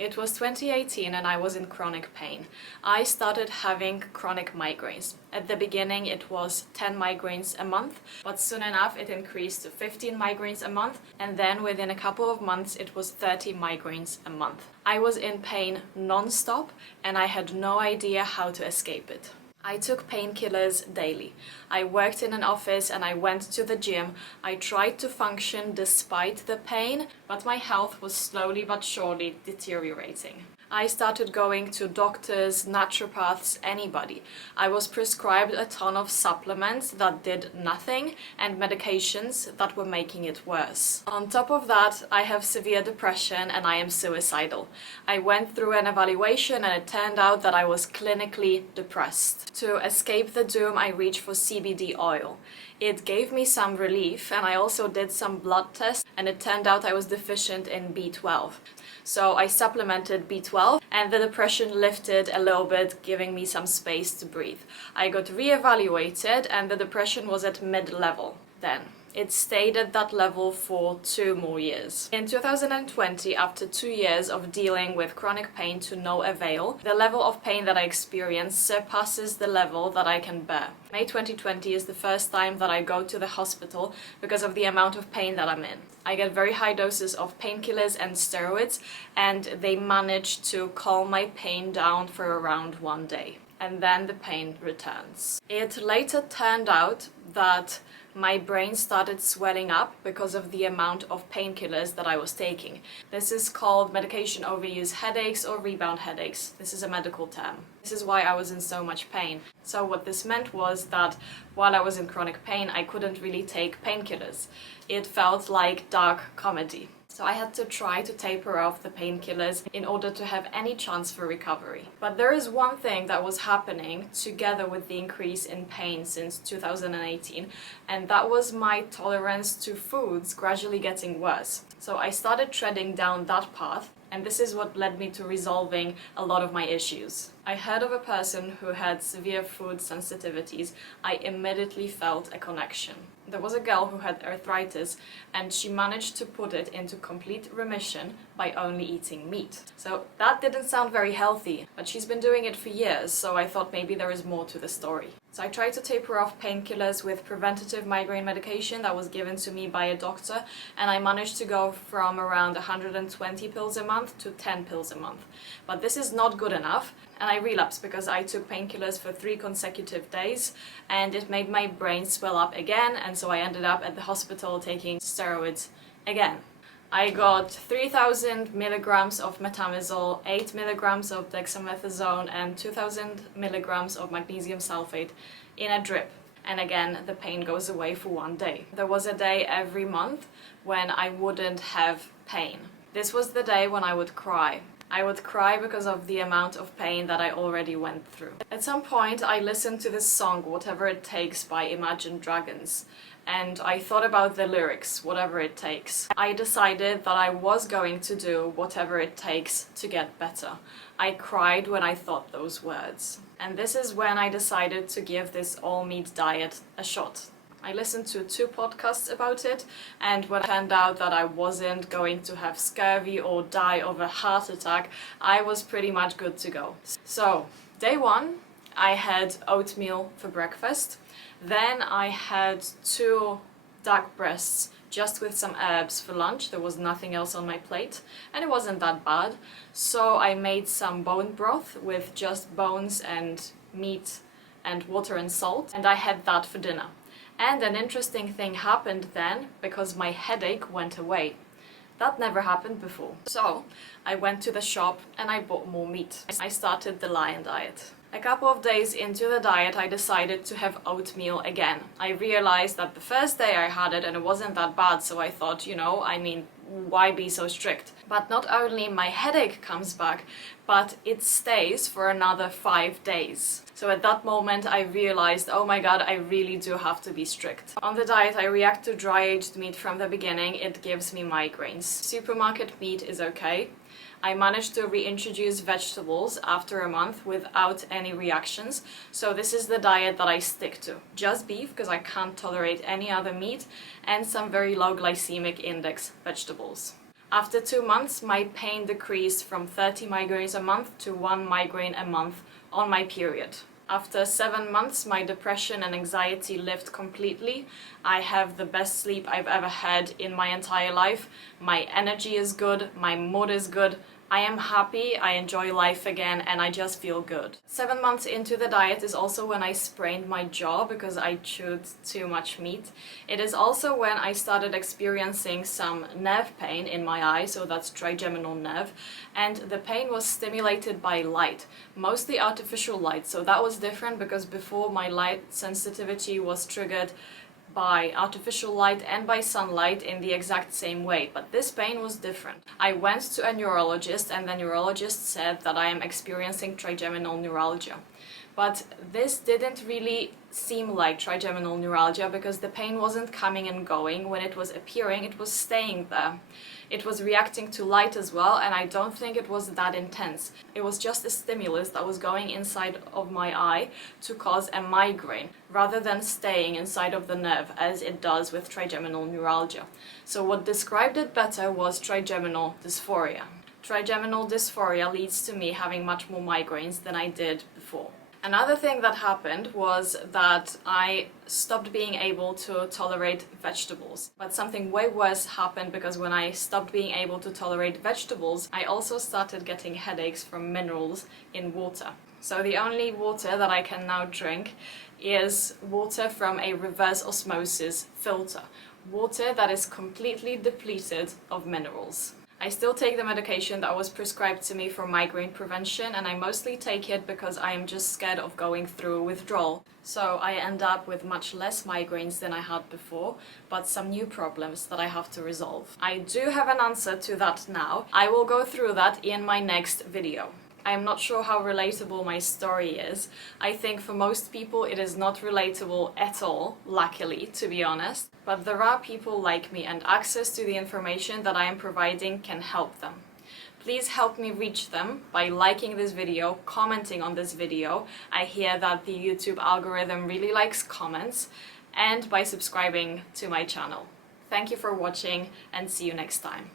It was 2018 and I was in chronic pain. I started having chronic migraines. At the beginning it was 10 migraines a month, but soon enough it increased to 15 migraines a month, and then within a couple of months it was 30 migraines a month. I was in pain non-stop and I had no idea how to escape it. I took painkillers daily. I worked in an office and I went to the gym. I tried to function despite the pain, but my health was slowly but surely deteriorating. I started going to doctors, naturopaths, anybody. I was prescribed a ton of supplements that did nothing and medications that were making it worse. On top of that, I have severe depression and I am suicidal. I went through an evaluation and it turned out that I was clinically depressed. To escape the doom, I reached for CBD oil. It gave me some relief, and I also did some blood tests and it turned out I was deficient in B12. So I supplemented B12 and the depression lifted a little bit, giving me some space to breathe. I got re-evaluated and the depression was at mid-level then. It stayed at that level for 2 more years. In 2020, after 2 years of dealing with chronic pain to no avail, the level of pain that I experience surpasses the level that I can bear. May 2020 is the first time that I go to the hospital because of the amount of pain that I'm in. I get very high doses of painkillers and steroids, and they manage to calm my pain down for around 1 day. And then the pain returns. It later turned out that my brain started swelling up because of the amount of painkillers that I was taking. This is called medication overuse headaches or rebound headaches. This is a medical term. This is why I was in so much pain. So what this meant was that while I was in chronic pain, I couldn't really take painkillers. It felt like dark comedy. So I had to try to taper off the painkillers in order to have any chance for recovery. But there is one thing that was happening together with the increase in pain since 2018, and that was my tolerance to foods gradually getting worse. So I started treading down that path, and this is what led me to resolving a lot of my issues. I heard of a person who had severe food sensitivities. I immediately felt a connection. There was a girl who had arthritis and she managed to put it into complete remission by only eating meat. So that didn't sound very healthy, but she's been doing it for years, so I thought maybe there is more to the story. So I tried to taper off painkillers with preventative migraine medication that was given to me by a doctor, and I managed to go from around 120 pills a month to 10 pills a month. But this is not good enough, and I relapsed because I took painkillers for 3 consecutive days and it made my brain swell up again, and so I ended up at the hospital taking steroids again. I got 3,000 milligrams of metamizole, 8 milligrams of dexamethasone and 2,000 milligrams of magnesium sulfate in a drip. And again, the pain goes away for 1 day. There was a day every month when I wouldn't have pain. This was the day when I would cry. I would cry because of the amount of pain that I already went through. At some point, I listened to this song, Whatever It Takes by Imagine Dragons, and I thought about the lyrics, whatever it takes. I decided that I was going to do whatever it takes to get better. I cried when I thought those words. And this is when I decided to give this all-meat diet a shot. I listened to 2 podcasts about it, and when it turned out that I wasn't going to have scurvy or die of a heart attack, I was pretty much good to go. So, day 1, I had oatmeal for breakfast. Then I had 2 duck breasts just with some herbs for lunch. There was nothing else on my plate, and it wasn't that bad. So I made some bone broth with just bones and meat and water and salt, and I had that for dinner. And an interesting thing happened then, because my headache went away. That never happened before. So I went to the shop and I bought more meat. I started the lion diet. A couple of days into the diet, I decided to have oatmeal again. I realized that the first day I had it and it wasn't that bad, so I thought, why be so strict? But not only my headache comes back, but it stays for another 5 days. So at that moment I realized, oh my god, I really do have to be strict. On the diet I react to dry aged meat from the beginning. It gives me migraines. Supermarket meat is okay. I managed to reintroduce vegetables after a month without any reactions, so this is the diet that I stick to. Just beef, because I can't tolerate any other meat, and some very low glycemic index vegetables. After 2 months, my pain decreased from 30 migraines a month to 1 migraine a month on my period. After 7 months, my depression and anxiety lifted completely. I have the best sleep I've ever had in my entire life. My energy is good, my mood is good. I am happy, I enjoy life again, and I just feel good. 7 months into the diet is also when I sprained my jaw because I chewed too much meat. It is also when I started experiencing some nerve pain in my eye, so that's trigeminal nerve, and the pain was stimulated by light, mostly artificial light. So that was different because before my light sensitivity was triggered by artificial light and by sunlight in the exact same way, but this pain was different. I went to a neurologist and the neurologist said that I am experiencing trigeminal neuralgia. But this didn't really seem like trigeminal neuralgia because the pain wasn't coming and going. When it was appearing, it was staying there. It was reacting to light as well, and I don't think it was that intense. It was just a stimulus that was going inside of my eye to cause a migraine, rather than staying inside of the nerve as it does with trigeminal neuralgia. So what described it better was trigeminal dysphoria. Trigeminal dysphoria leads to me having much more migraines than I did before. Another thing that happened was that I stopped being able to tolerate vegetables. But something way worse happened because when I stopped being able to tolerate vegetables, I also started getting headaches from minerals in water. So the only water that I can now drink is water from a reverse osmosis filter. Water that is completely depleted of minerals. I still take the medication that was prescribed to me for migraine prevention, and I mostly take it because I am just scared of going through withdrawal. So I end up with much less migraines than I had before, but some new problems that I have to resolve. I do have an answer to that now. I will go through that in my next video. I am not sure how relatable my story is. I think for most people it is not relatable at all, luckily, to be honest. But there are people like me, and access to the information that I am providing can help them. Please help me reach them by liking this video, commenting on this video. I hear that the YouTube algorithm really likes comments, and by subscribing to my channel. Thank you for watching, and see you next time.